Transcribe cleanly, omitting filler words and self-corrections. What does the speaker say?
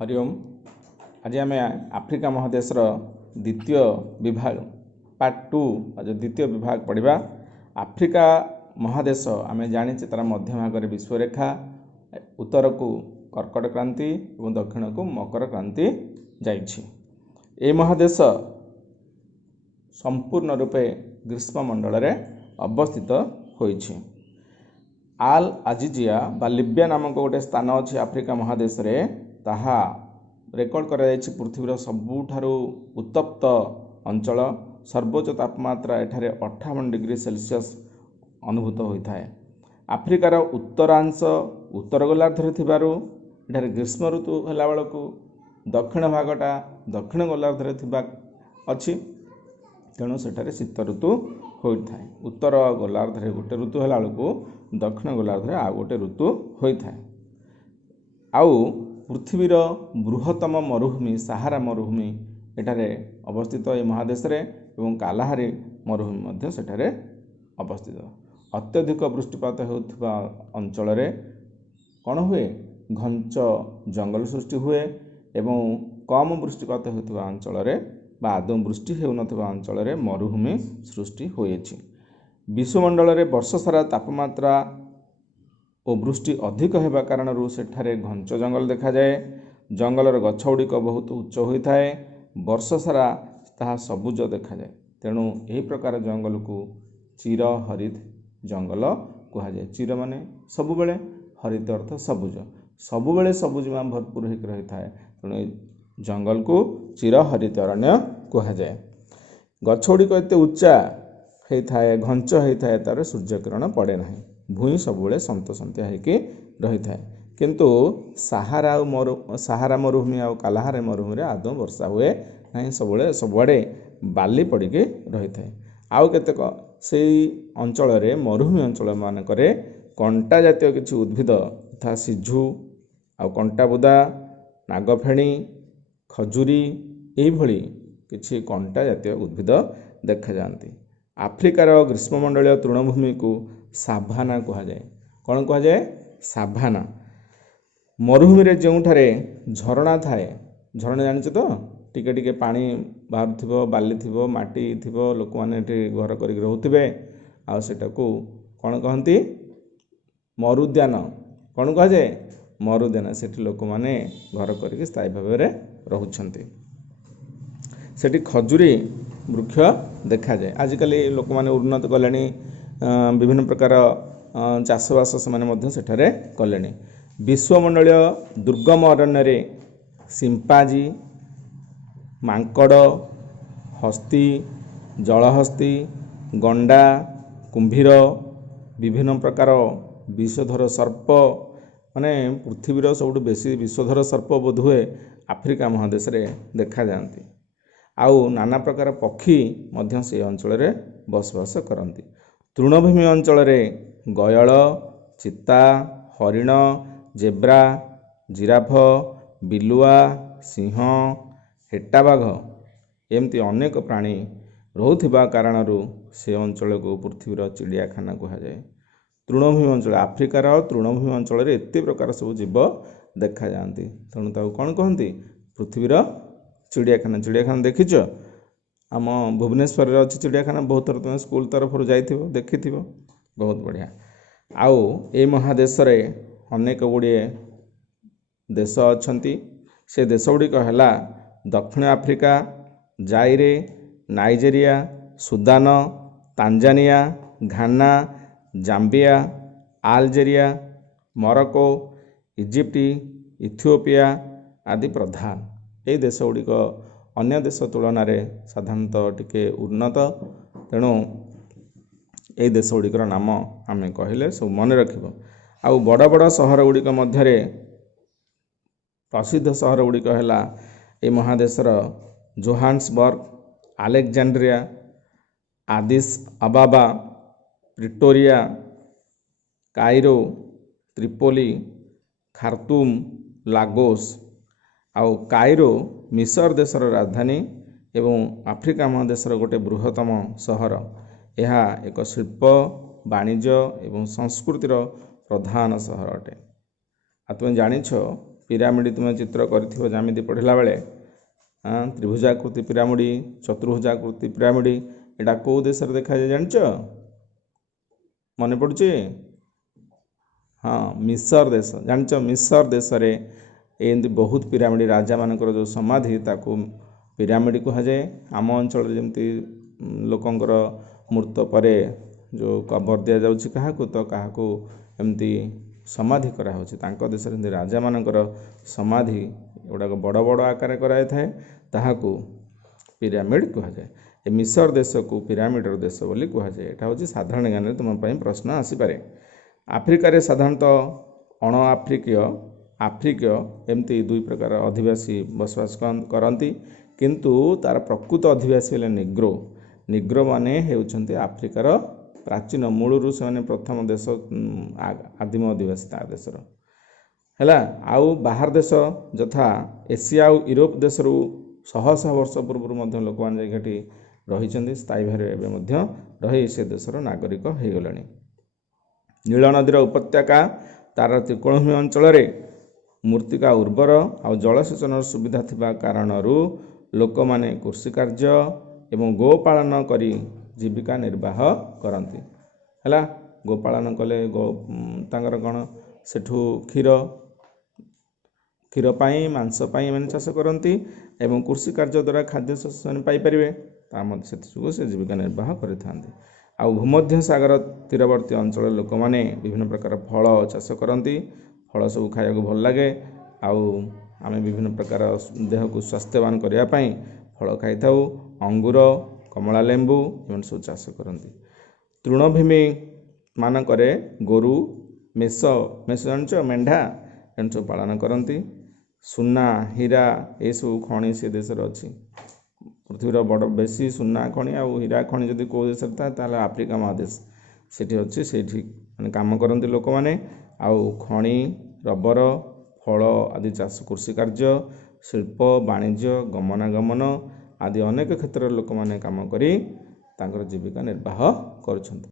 हरिओम। आज आम आफ्रिका महादेशर द्वितीय विभाग पार्ट 2 जो द्वितीय विभाग पढ़ा। आफ्रिका महादेश आम जाने तार मध्य भाग विश्वरेखा, उत्तर को कर्कट क्रांति और दक्षिण को मकर क्रांति जाइए। महादेश संपूर्ण रूपे ग्रीष्ममंडल में अवस्थित होइछि। आल आजिजिया बा लिबिया नामक गोटे स्थान अच्छी आफ्रिका महादेश रे, ताहा रेकर्ड कर पृथ्वीर सबुठारु उत्तप्त अंचल। सर्वोच्च तापमात्रा एठारे 58 डिग्री सेल्सियस अनुभूत होता है। आफ्रिकार उत्तरांश उत्तर गोलार्धरे थिबारु एठारे ग्रीष्म ऋतु होला बेलकु दक्षिण भागटा दक्षिण गोलार्धरे थिबा अछि, तेणु सेठारे शीत ऋतु होता है। उत्तर गोलार्धरे गोटे ऋतु होला बेलकु दक्षिण गोलार्धरे आ गोटे ऋतु होता है। आउ पृथ्वीर बृहत्तम मरुभूमि साहारा मरुभूमि एठारे अवस्थित ए महादेश रे, एवं कालाहारी मरुभूमि मध्य सेठारे अवस्थित। अत्यधिक वृष्टिपात होउथिबा अंचल रे कौन हुए, घंच जंगल सृष्टि हुए, एवं कम वृष्टिपात होउथिबा अंचल रे बा आदौ वृष्टि हेउनथिबा अंचल रे मरुभूमि सृष्टि होइछि। विश्वमंडल रे वर्ष सारा तापमात्रा और वृष्टि अधिक होगा कारण सेठारे घंच जंगल देखा जाए। जंगलर गछ गुड़िक बहुत उच्च होता है, वर्ष सारा ताहा सबुज देखा जाए। तेणु यही प्रकार जंगल को चिर हरित जंगल कहुए। चिर माने सबुबले, हरित अर्थ सबुज, सबुबले सबुजमा भरपूर होकर रही है। तेणु जंगल को चिर हरित अरण्य कहुए। गछ गुड़िक एत उच्चा होता है, घंच होता है, तार सूर्यकिरण पड़े ना, भूई सबुले सन्तसंतिया होकर रही है। किंतु साहारा मरुभूमि आ कालाहारी मरुभूमि आदौ वर्षा हुए ना, सबुआड़े बाली पड़िकी रही है। आउ केतेक से अंचल मरुभूमि अंचल मानकरे कंटा जातीय किसी उद्भिद तथा सिझु आ कंटा बुदा, नागफेणी, खजुरी यही किसी कंटा जातीय उद्भिद देखा जाती। आफ्रिकार ग्रीष्ममंडलीय तृणभूमि को साभाना कहुए। कौन कहुए? साभाना। मरुभूमि रे जोठारे झरणा थाए, झरणा जानिछ तो, टिके टिके पानी बाहर बाली थी माटी थी, लोक मैंने घर कर रोथे आटाको कौन कहती? मरुद्यान। कौन कहुए? मरुद्यान। से लोक मैंने घर कर स्थायी भाव में रोचंती। सेठी खजुरी वृक्ष देखा जाए। आजिकल लोक मैंने उन्नत कले, विभिन्न प्रकार चाषबास से कले। विश्वमंडलीय दुर्गम अरण्य सिंपाजी, मांकड़, हस्ती, जलहस्ती, गंडा, कुंभीर, विभिन्न प्रकार विषधर सर्प माने पृथ्वीर सबुठ बेसी विषधर सर्प बोधहुए आफ्रिका महादेश रे देखा जाती। आउ नाना प्रकार पक्षी मध्य से अंचल रे बसवास करती। तृणभूमि अंचल रे गयल, चिता, हरिण, जेब्रा, जिराफ, बिलुआ, सिंह, हेटा बाघ एमती अनेक प्राणी रोथिबा कारणरू से अंचल को पृथ्वीर चिड़ियाखाना कहुए। तृणभूमि अंचल आफ्रिकार तृणभूमि अंचल रे एते प्रकार सब जीव देखा जाती। तेणु ताको कौन कहती? पृथ्वीर चिड़ियाखाना। चिड़ियाखाना देखीच? आम भुवनेश्वर अच्छी चिड़ियाखाना, बहुत थर तुम स्कूल तरफ जाइथिबो, देखिथिबो, बहुत बढ़िया। आउ ए महादेश रे अनेक गुड़िए देश अच्छी। से देश गुड़िक है दक्षिण Africa, Zaire, Nigeria, Sudan, Tanzania, Ghana, Zambia, Algeria, Morocco, Egypt, Ethiopia आदि प्रधान। ये देश गुड़िक अन्य देश तुलन में साधारणतः टिके उन्नत। तेणु ये देश गुड़िकर नाम आम कहले सब मन रखिब। आउ बड़ बड़ सहर गुड़िक मध्य प्रसिद्ध सहर गुड़िक है ये महादेशर Johannesburg, Alexandria, Addis Ababa, Pretoria, Cairo, Tripoli, Khartoum, Lagos. आउ कायरो मिस्र देशर राजधानी एवं आफ्रिका महादेशर गोटे बृहत्तम सहर। यह एक शिल्प, वाणिज्य एवं संस्कृतिर प्रधान सहर अटे। आ तुम जानिछ ପିରାମିଡ଼ ତୁମେ ଚିତ୍ର କରିଥିବ ଯେମିତି ପଢ଼ିଲା ବେଳେ ତ୍ରିଭୁଜାକୃତି ପିରାମିଡ଼, ଚତୁର୍ଭୁଜାକୃତି ପିରାମିଡ଼, ଏଇଟା କେଉଁ ଦେଶରେ ଦେଖାଯାଏ ଜାଣିଛ? ମନେ ପଡ଼ୁଛି? ହଁ, ମିଶର ଦେଶ। ଜାଣିଛ ମିଶର ଦେଶରେ ଏମିତି ବହୁତ ପିରାମିଡ଼, ରାଜାମାନଙ୍କର ଯେଉଁ ସମାଧି ତାକୁ ପିରାମିଡ଼ କୁହାଯାଏ। ଆମ ଅଞ୍ଚଳରେ ଯେମିତି ଲୋକଙ୍କର ମୃତ ପରେ ଯେଉଁ କବର ଦିଆଯାଉଛି କାହାକୁ, ତ କାହାକୁ ଏମିତି ସମାଧି କରାହେଉଛି, ତାଙ୍କ ଦେଶରେ ଏମିତି ରାଜାମାନଙ୍କର ସମାଧି ଏଗୁଡ଼ାକ ବଡ଼ ବଡ଼ ଆକାରରେ କରାଯାଇଥାଏ, ତାହାକୁ ପିରାମିଡ଼ କୁହାଯାଏ। ଏ ମିଶର ଦେଶକୁ ପିରାମିଡ଼ର ଦେଶ ବୋଲି କୁହାଯାଏ। ଏଇଟା ହେଉଛି ସାଧାରଣ ଜ୍ଞାନରେ ତୁମ ପାଇଁ ପ୍ରଶ୍ନ ଆସିପାରେ। ଆଫ୍ରିକାରେ ସାଧାରଣତଃ ଅଣ ଆଫ୍ରିକୀୟ ଏମିତି ଦୁଇ ପ୍ରକାର ଅଧିବାସୀ ବସବାସ କରନ୍ତି, କିନ୍ତୁ ତାର ପ୍ରକୃତ ଅଧିବାସୀ ହେଲେ ନିଗ୍ରୋ ମାନେ ହେଉଛନ୍ତି ଆଫ୍ରିକାର ପ୍ରାଚୀନ ମୂଳରୁ ସେମାନେ ପ୍ରଥମ ଦେଶ ଆଦିମ ଅଧିବାସୀ ତା ଦେଶର ହେଲା। ଆଉ ବାହାର ଦେଶ ଯଥା ଏସିଆ ଆଉ ୟୁରୋପ ଦେଶରୁ ଶହ ଶହ ବର୍ଷ ପୂର୍ବରୁ ମଧ୍ୟ ଲୋକମାନେ ଯାଇକି ଏଠି ରହିଛନ୍ତି, ସ୍ଥାୟୀ ଭାବରେ ଏବେ ମଧ୍ୟ ରହି ସେ ଦେଶର ନାଗରିକ ହୋଇଗଲେଣି। ନୀଳ ନଦୀର ଉପତ୍ୟକା ତାର ତ୍ରିକୋଣଭୂମି ଅଞ୍ଚଳରେ ମୃତ୍ତିକା ଉର୍ବର ଆଉ ଜଳସେଚନର ସୁବିଧା ଥିବା କାରଣରୁ ଲୋକମାନେ କୃଷି କାର୍ଯ୍ୟ ଏବଂ ଗୋପାଳନ କରି ଜୀବିକା ନିର୍ବାହ କରନ୍ତି ହେଲା। ଗୋପାଳନ କଲେ ତାଙ୍କର କ'ଣ ସେଠୁ କ୍ଷୀର ପାଇଁ, ମାଂସ ପାଇଁ ଏମାନେ ଚାଷ କରନ୍ତି ଏବଂ କୃଷି କାର୍ଯ୍ୟ ଦ୍ୱାରା ଖାଦ୍ୟ ଶସ୍ୟ ପାଇପାରିବେ, ତା ମଧ୍ୟ ସେଥିଯୋଗୁଁ ସେ ଜୀବିକା ନିର୍ବାହ କରିଥାନ୍ତି। ଆଉ ଭୂମଧ୍ୟ ସାଗର ତୀରବର୍ତ୍ତୀ ଅଞ୍ଚଳର ଲୋକମାନେ ବିଭିନ୍ନ ପ୍ରକାର ଫଳ ଚାଷ କରନ୍ତି। ଫଳ ସବୁ ଖାଇବାକୁ ଭଲ ଲାଗେ, ଆଉ ଆମେ ବିଭିନ୍ନ ପ୍ରକାର ଦେହକୁ ସ୍ୱାସ୍ଥ୍ୟବାନ କରିବା ପାଇଁ ଫଳ ଖାଇଥାଉ। ଅଙ୍ଗୁର, କମଳା ଲେମ୍ବୁ ଏମାନେ ସବୁ ଚାଷ କରନ୍ତି। ତୃଣଭୂମି ମାନଙ୍କରେ ଗୋରୁ, ମେଷ ଜାଣିଛ, ମେଣ୍ଢା ଏମାନେ ସବୁ ପାଳନ କରନ୍ତି। ସୁନା, ହୀରା ଏସବୁ ଖଣି ସେ ଦେଶରେ ଅଛି। ପୃଥିବୀର ବେଶୀ ସୁନା ଖଣି ଆଉ ହୀରା ଖଣି ଯଦି କେଉଁ ଦେଶରେ ଥାଏ ତାହେଲେ ଆଫ୍ରିକା ମହାଦେଶ ସେଠି ଅଛି। ସେଇଠି ମାନେ କାମ କରନ୍ତି ଲୋକମାନେ। ଆଉ ଖଣି, ରବର, ଫଳ ଆଦି ଚାଷ, କୃଷି କାର୍ଯ୍ୟ, ଶିଳ୍ପ, ବାଣିଜ୍ୟ, ଗମନାଗମନ ଆଦି ଅନେକ କ୍ଷେତ୍ରରେ ଲୋକମାନେ କାମ କରି ତାଙ୍କର ଜୀବିକା ନିର୍ବାହ କରୁଛନ୍ତି।